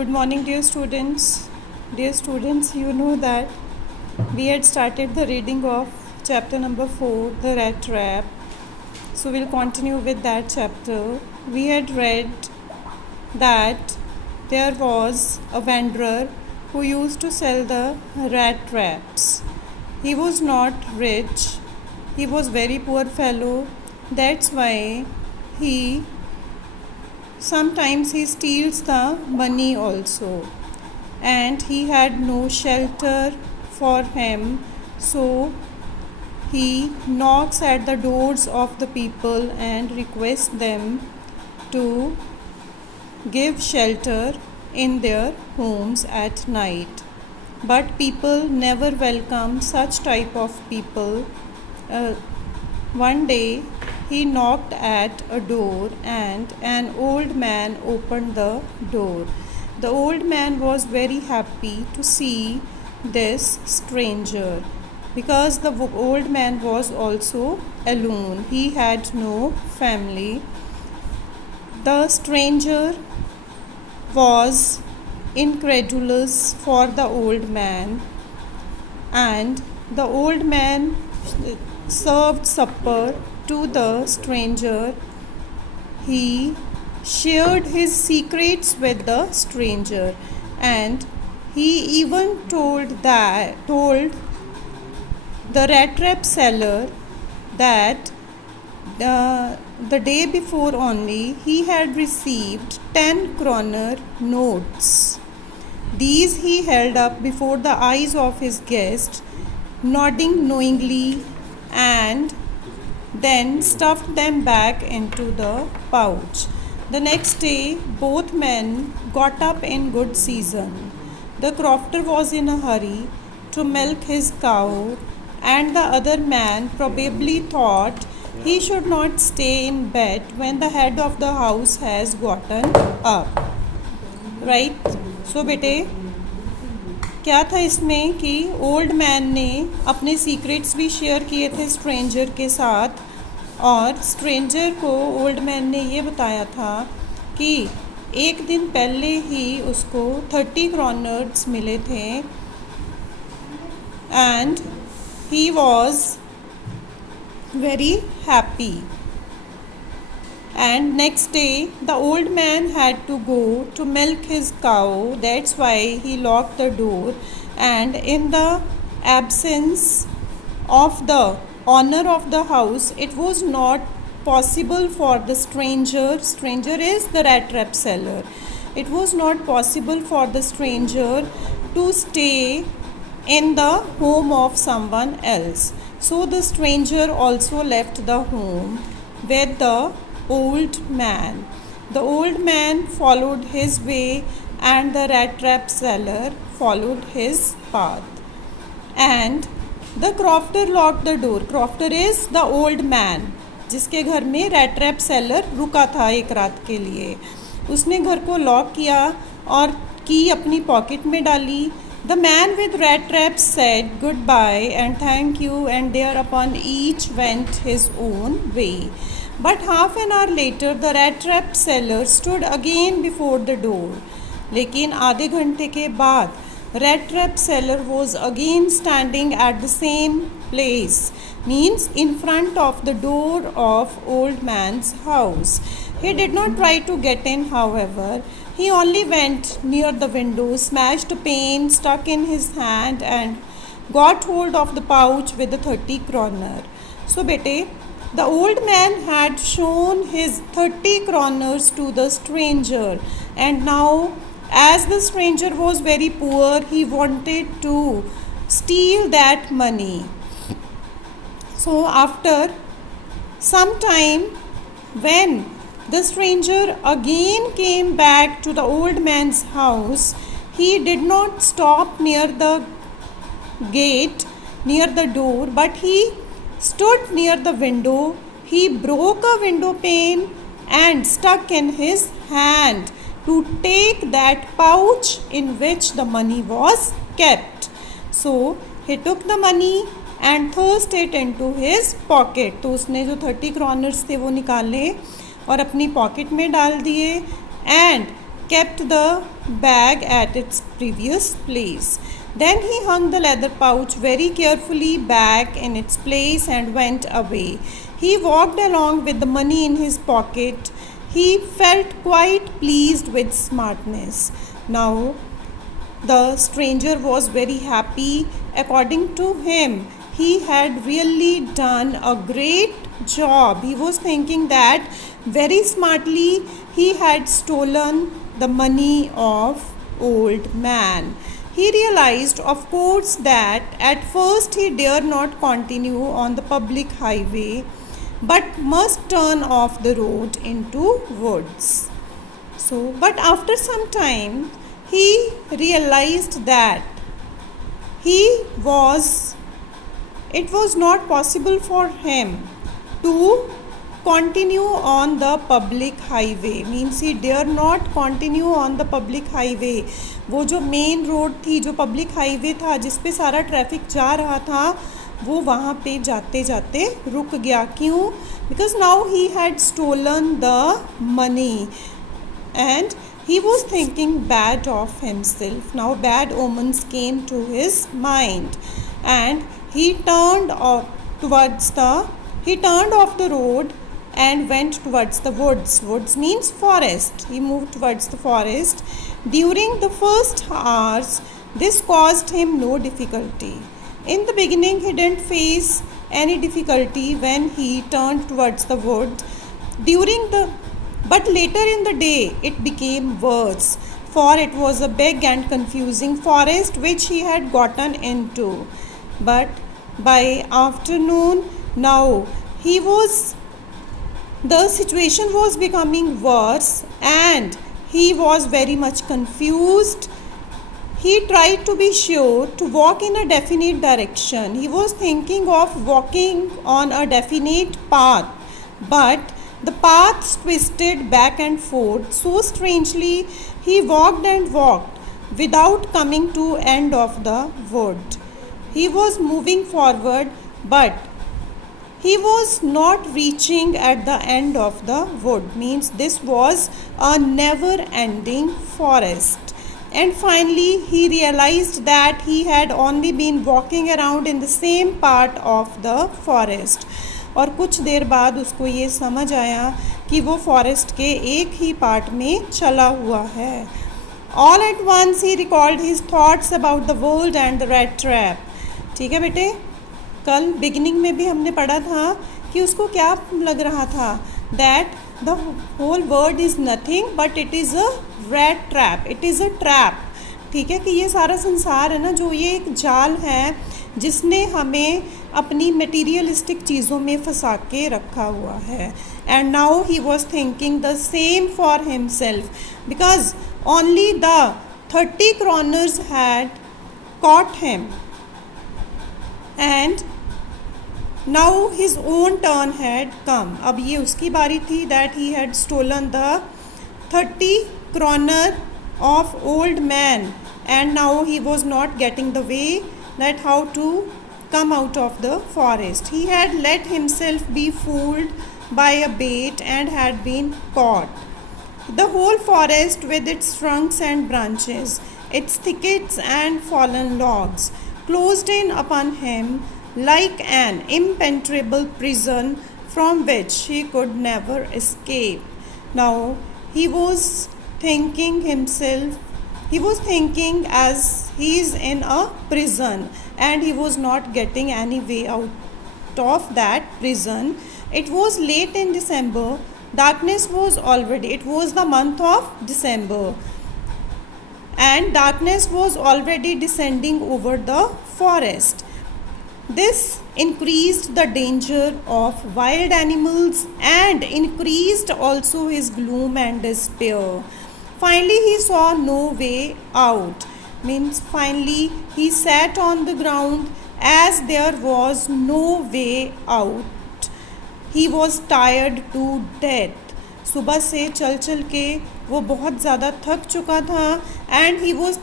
Good morning, dear students. Dear students, you know that we had started the reading of chapter number 4, The Rat Trap. So we'll continue with that chapter. We had read that there was a vendor who used to sell the rat traps. He was not rich. He was very poor fellow. That's why he sometimes he steals the money also, and he had no shelter for him, so he knocks at the doors of the people and requests them to give shelter in their homes at night. But people never welcome such type of people. One day he knocked at a door and an old man opened the door. The old man was very happy to see this stranger because the old man was also alone. He had no family. The stranger was incredulous for the old man, and the old man served supper to the stranger. He shared his secrets with the stranger, and he even told the rat trap seller that the day before only he had received 10 kroner notes. These he held up before the eyes of his guest, nodding knowingly, and then stuffed them back into the pouch. The next day, both men got up in good season. The crofter was in a hurry to milk his cow, and the other man probably thought he should not stay in bed when the head of the house has gotten up. Right? So बेटे क्या था इसमें कि old man ने अपने secrets भी share किए थे स्ट्रेंजर के साथ, और स्ट्रेंजर को ओल्ड मैन ने ये बताया था कि एक दिन पहले ही उसको 30 क्रोनर्स मिले थे and he was very happy. And next day the old man had to go to milk his cow. That's why he locked the door, and in the absence of the owner of the house, it was not possible for the stranger is the rat trap seller, it was not possible for the stranger to stay in the home of someone else. So the stranger also left the home with the old man. The old man followed his way, and the rat trap seller followed his path. And the crofter locked the door. Crofter is the old man जिसके घर में rat trap seller रुका था एक रात के लिए. उसने घर को लॉक किया और की अपनी पॉकेट में डाली. The man with rat traps said goodbye and thank you, and thereupon each went his own way. But half an hour later the rat trap seller stood again before the door. लेकिन आधे घंटे के बाद rat trap seller was again standing at the same place, means in front of the door of old man's house. He did not try to get in, however. He only went near the window, smashed a pane stuck in his hand, and got hold of the pouch with the 30 kroner. So bete, the old man had shown his 30 kroners to the stranger, and now as the stranger was very poor, he wanted to steal that money. So after some time, when the stranger again came back to the old man's house, he did not stop near the gate, near the door, but he stood near the window. He broke a window pane and stuck in his hand to take that pouch in which the money was kept. So he took the money and thrust it into his pocket. तो उसने जो 30 kroners थे वो निकाले और अपनी pocket में डाल दिए, and kept the bag at its previous place. Then he hung the leather pouch very carefully back in its place and went away. He walked along with the money in his pocket. He felt quite pleased with smartness. Now, the stranger was very happy. According to him, he had really done a great job. He was thinking that very smartly he had stolen the money of old man. He realized, of course, that at first he dare not continue on the public highway but must turn off the road into woods. So, but after some time, he realized that it was not possible for him to continue on the public highway. Means he dare not continue on the public highway. वो जो main road थी, जो public highway था जिस पे सारा traffic जा रहा था, वो वहाँ पे जाते जाते रुक गया. क्यों? Because now he had stolen the money and he was thinking bad of himself. Now bad omens came to his mind and he turned off the road and went towards the woods. Woods means forest. He moved towards the forest. During the first hours, this caused him no difficulty. In the beginning, he didn't face any difficulty when he turned towards the wood. But later in the day, it became worse, for it was a big and confusing forest which he had gotten into. But by afternoon, now the situation was becoming worse and he was very much confused. He tried to be sure to walk in a definite direction. He was thinking of walking on a definite path, but the paths twisted back and forth so strangely. He walked and walked without coming to end of the wood. He was moving forward, but he was not reaching at the end of the wood. Means this was a never ending forest. And finally he realized that he had only been walking around in the same part of the forest. और कुछ देर बाद उसको ये समझ आया कि वो forest के एक ही पार्ट में चला हुआ है. All at once he recalled his thoughts about the world and the rat trap. ठीक है बेटे, कल बिगिनिंग में भी हमने पढ़ा था कि उसको क्या लग रहा था, that the whole world is nothing but it is a rat trap, it is a trap. ठीक है, कि ये सारा संसार है ना, जो ये एक जाल है जिसने हमें अपनी मटीरियलिस्टिक चीज़ों में फंसा के रखा हुआ है. And now he was thinking the same for himself because only the 30 kroners had caught him and now his own turn had come. अब ये उसकी बारी थी that he had stolen the 30 kroner of old man and now he was not getting the way that how to come out of the forest. He had let himself be fooled by a bait and had been caught. The whole forest with its trunks and branches, its thickets and fallen logs, closed in upon him like an impenetrable prison from which he could never escape. Now he was thinking as he is in a prison and he was not getting any way out of that prison. It was late in December. It was the month of December and darkness was already descending over the forest. This increased the danger of wild animals and increased also his gloom and despair. Finally he saw no way out. Means finally he sat on the ground as there was no way out. He was tired to death. सुबह से चल चल के वो बहुत ज़्यादा थक चुका था and he was